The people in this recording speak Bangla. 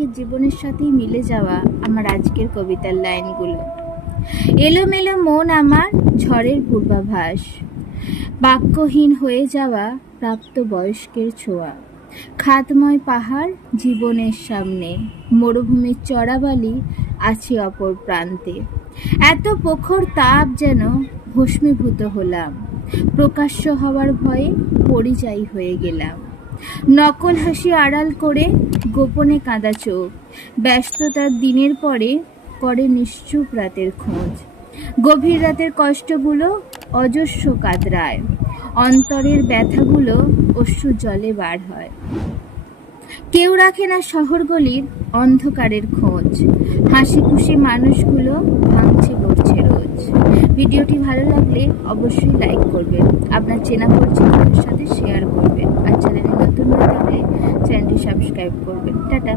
প্রত্যেকের জীবনের সাথেই মিলে যাওয়া আমার আজকের কবিতার লাইনগুলো। এলোমেলো মন আমার ঝড়ের পূর্বাভাস, বাক্যহীন হয়ে যাওয়া প্রাপ্ত বয়স্কের ছোঁয়া, খাতময় পাহাড় জীবনের সামনে, মরুভূমির চড়াবালি আছে অপর প্রান্তে। এত প্রখর তাপ যেন ভস্মীভূত হলাম, প্রকাশ্য হওয়ার ভয়ে পরিযায়ী হয়ে গেলাম। নকল হাসি আড়াল করে গোপনে কাঁদা চোখ, ব্যস্ততার দিনের পরে করে নিশ্চুপ রাতের খোঁজ। গভীর রাতের কষ্টগুলো অজস্র কাতরায়, অন্তরের ব্যথাগুলো অশ্রু জলে বার হয়। কেউ রাখে না শহরগুলির অন্ধকারের খোঁজ, হাসি খুশি মানুষগুলো ভাঙছে গড়ছে রোজ। ভিডিওটি ভালো লাগলে অবশ্যই লাইক করবেন, আপনার চেনা পরিচিতদের সাথে শেয়ার করবেন, আর চ্যানেলে নতুন হয়ে থাকলে চ্যানেলটি সাবস্ক্রাইব করবেন। টাটা।